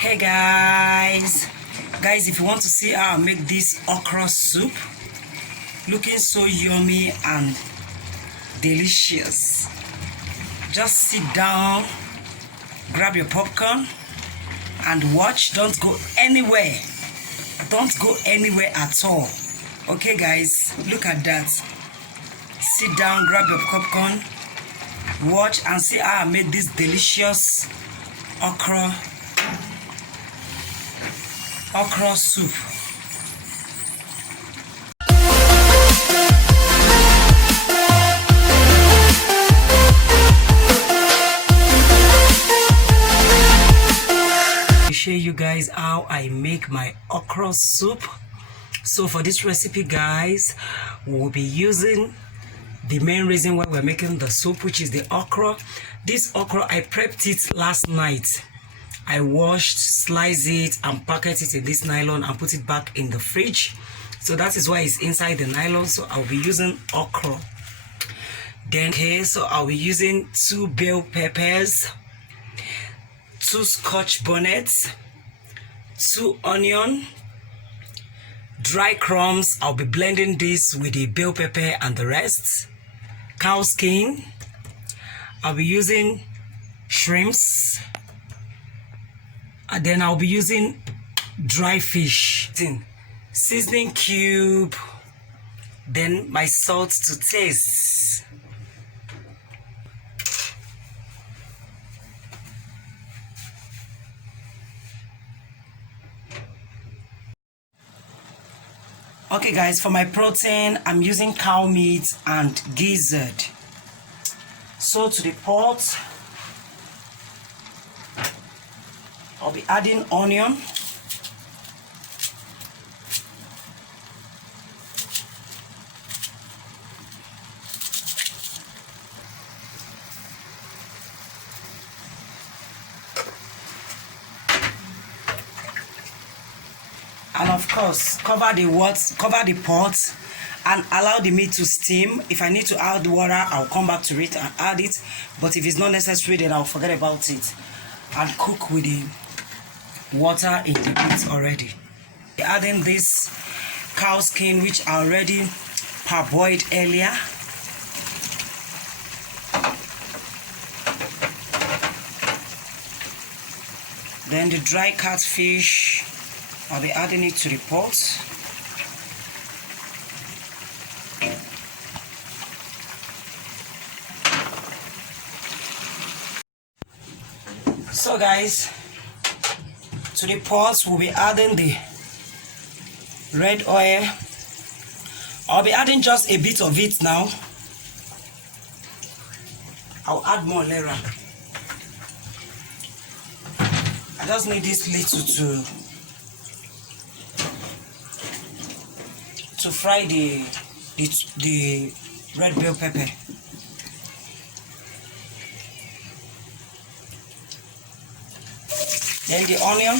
Hey guys, if you want to see how I make this okra soup looking so yummy and delicious, just sit down, grab your popcorn and watch. Don't go anywhere at all. Okay guys, look at that. Sit down, grab your popcorn, watch and see how I made this delicious okra soup. I show you guys how I make my okra soup. So for this recipe guys, we'll be using the main reason why we're making the soup, which is the okra. This okra, I prepped it last night. I washed, sliced it and packaged it in this nylon and put it back in the fridge. So that is why it's inside the nylon. So I'll be using okra. Then so I'll be using 2 bell peppers, 2 scotch bonnets, 2 onion, dry crumbs. I'll be blending this with the bell pepper and the rest. Cow skin. I'll be using shrimps. And then I'll be using dry fish. Seasoning cube. Then my salt to taste. Okay guys, for my protein, I'm using cow meat and gizzard. So to the pot, I'll be adding onion, and of course cover the pot and allow the meat to steam. If I need to add water, I'll come back to it and add it, but if it's not necessary, then I'll forget about it and cook with the water in the meat already. Adding this cow skin, which I already parboiled earlier. Then the dry catfish, I'll be adding it to the pot. So guys, to the pot we'll be adding the red oil. I'll be adding just a bit of it now. I'll add more later. I just need this little to fry the red bell pepper. Then the onion.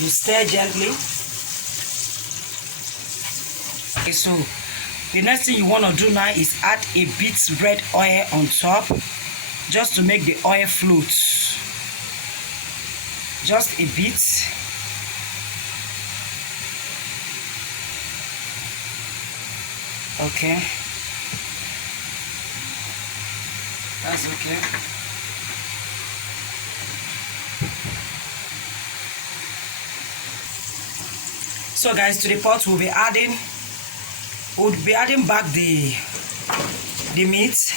You stir gently. Okay, so the next thing you want to do now is add a bit red oil on top, just to make the oil float. Just a bit. Okay, that's okay. So guys, to the pot we'll be adding back the meat.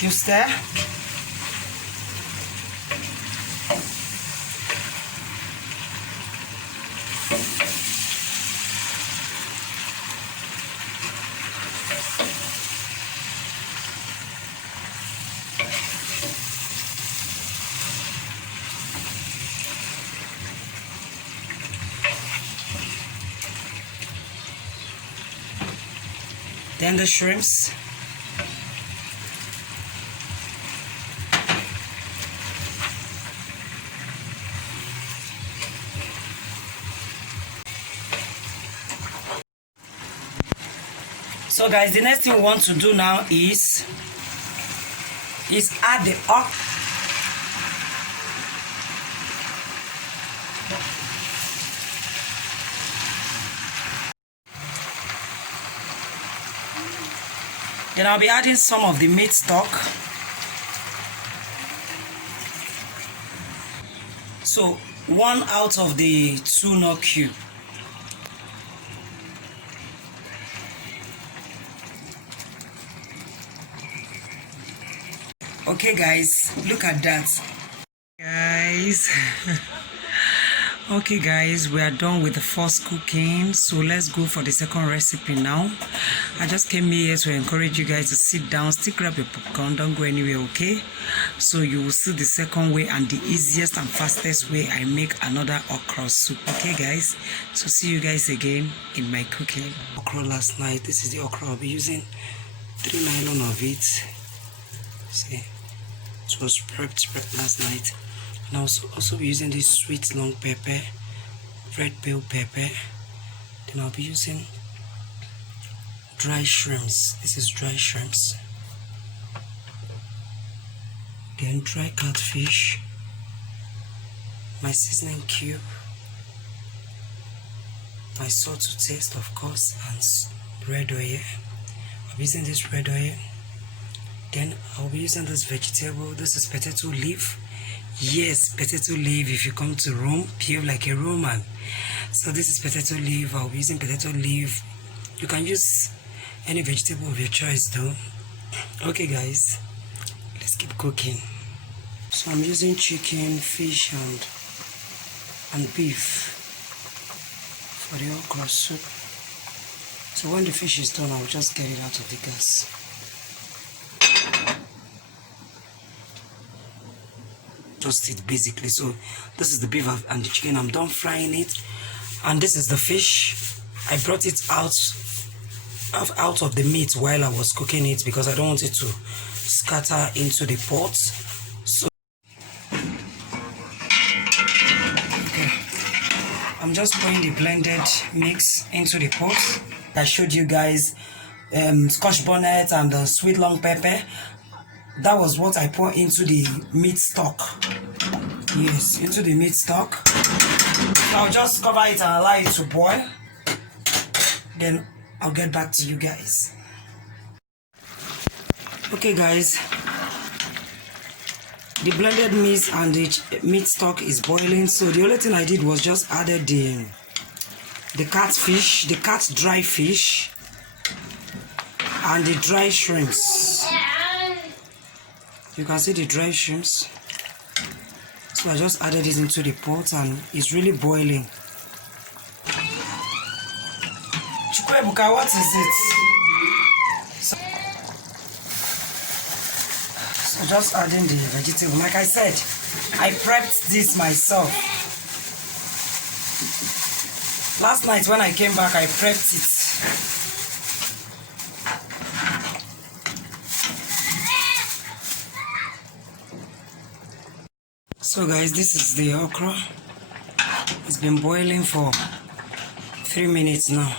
You stir. Then the shrimps. So guys, the next thing we want to do now is add the okra. Then I'll be adding some of the meat stock. So 1 out of the tuna cube. Okay guys, look at that. Guys. Okay guys, we are done with the first cooking, so let's go for the second recipe now. I just came here to encourage you guys to sit down, still grab your popcorn, don't go anywhere, okay? So you will see the second way and the easiest and fastest way I make another okra soup, okay guys? So see you guys again in my cooking. Okra last night, this is the okra I'll be using. 3 nylon of it. See, it was prepped last night. And I'll also be using this sweet long pepper, red bell pepper. Then I'll be using dry shrimps. This is dry shrimps. Then dry catfish, my seasoning cube, my salt to taste of course, and red oil. I'll be using this red oil. Then I'll be using this vegetable. This is potato leaf. Yes, potato leaf. If you come to Rome, behave like a Roman. So this is potato leaf. I'll be using potato leaf. You can use any vegetable of your choice though. Okay guys, let's keep cooking. So I'm using chicken, fish and beef for the okra soup. So when the fish is done, I'll just get it out of the gas. Toast it basically. So this is the beef and the chicken. I'm done frying it, and this is the fish. I brought it out of the meat while I was cooking it because I don't want it to scatter into the pot. So okay, I'm just pouring the blended mix into the pot. I showed you guys scotch bonnet and the sweet long pepper. That was what I pour into the meat stock. Yes, into the meat stock. So I'll just cover it and allow it to boil. Then I'll get back to you guys. Okay guys, the blended meat and the meat stock is boiling. So the only thing I did was just added the catfish, the cat dry fish, and the dry shrimps. You can see the dry shrimps. So I just added it into the pot and it's really boiling. Chukwebuka, what is it? So just adding the vegetable. Like I said, I prepped this myself. Last night when I came back, I prepped it. So guys, this is the okra. It's been boiling for 3 minutes now.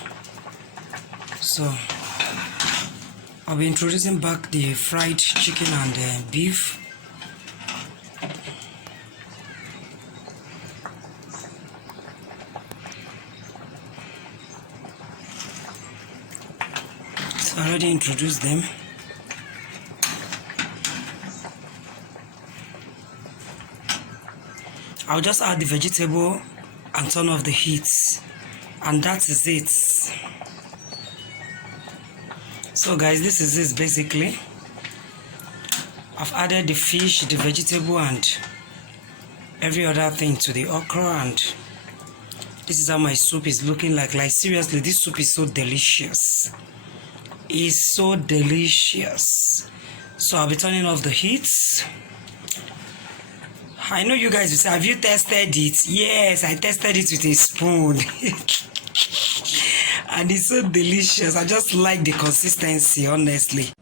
So I'll be introducing back the fried chicken and beef. So I already introduced them. I'll just add the vegetable and turn off the heat, and that is it. So guys, this is it basically. I've added the fish, the vegetable and every other thing to the okra, and this is how my soup is looking like. Like seriously, this soup is so delicious. It's so delicious. So I'll be turning off the heat. I know you guys will say, have you tested it? Yes, I tested it with a spoon. and it's so delicious. I just like the consistency, honestly.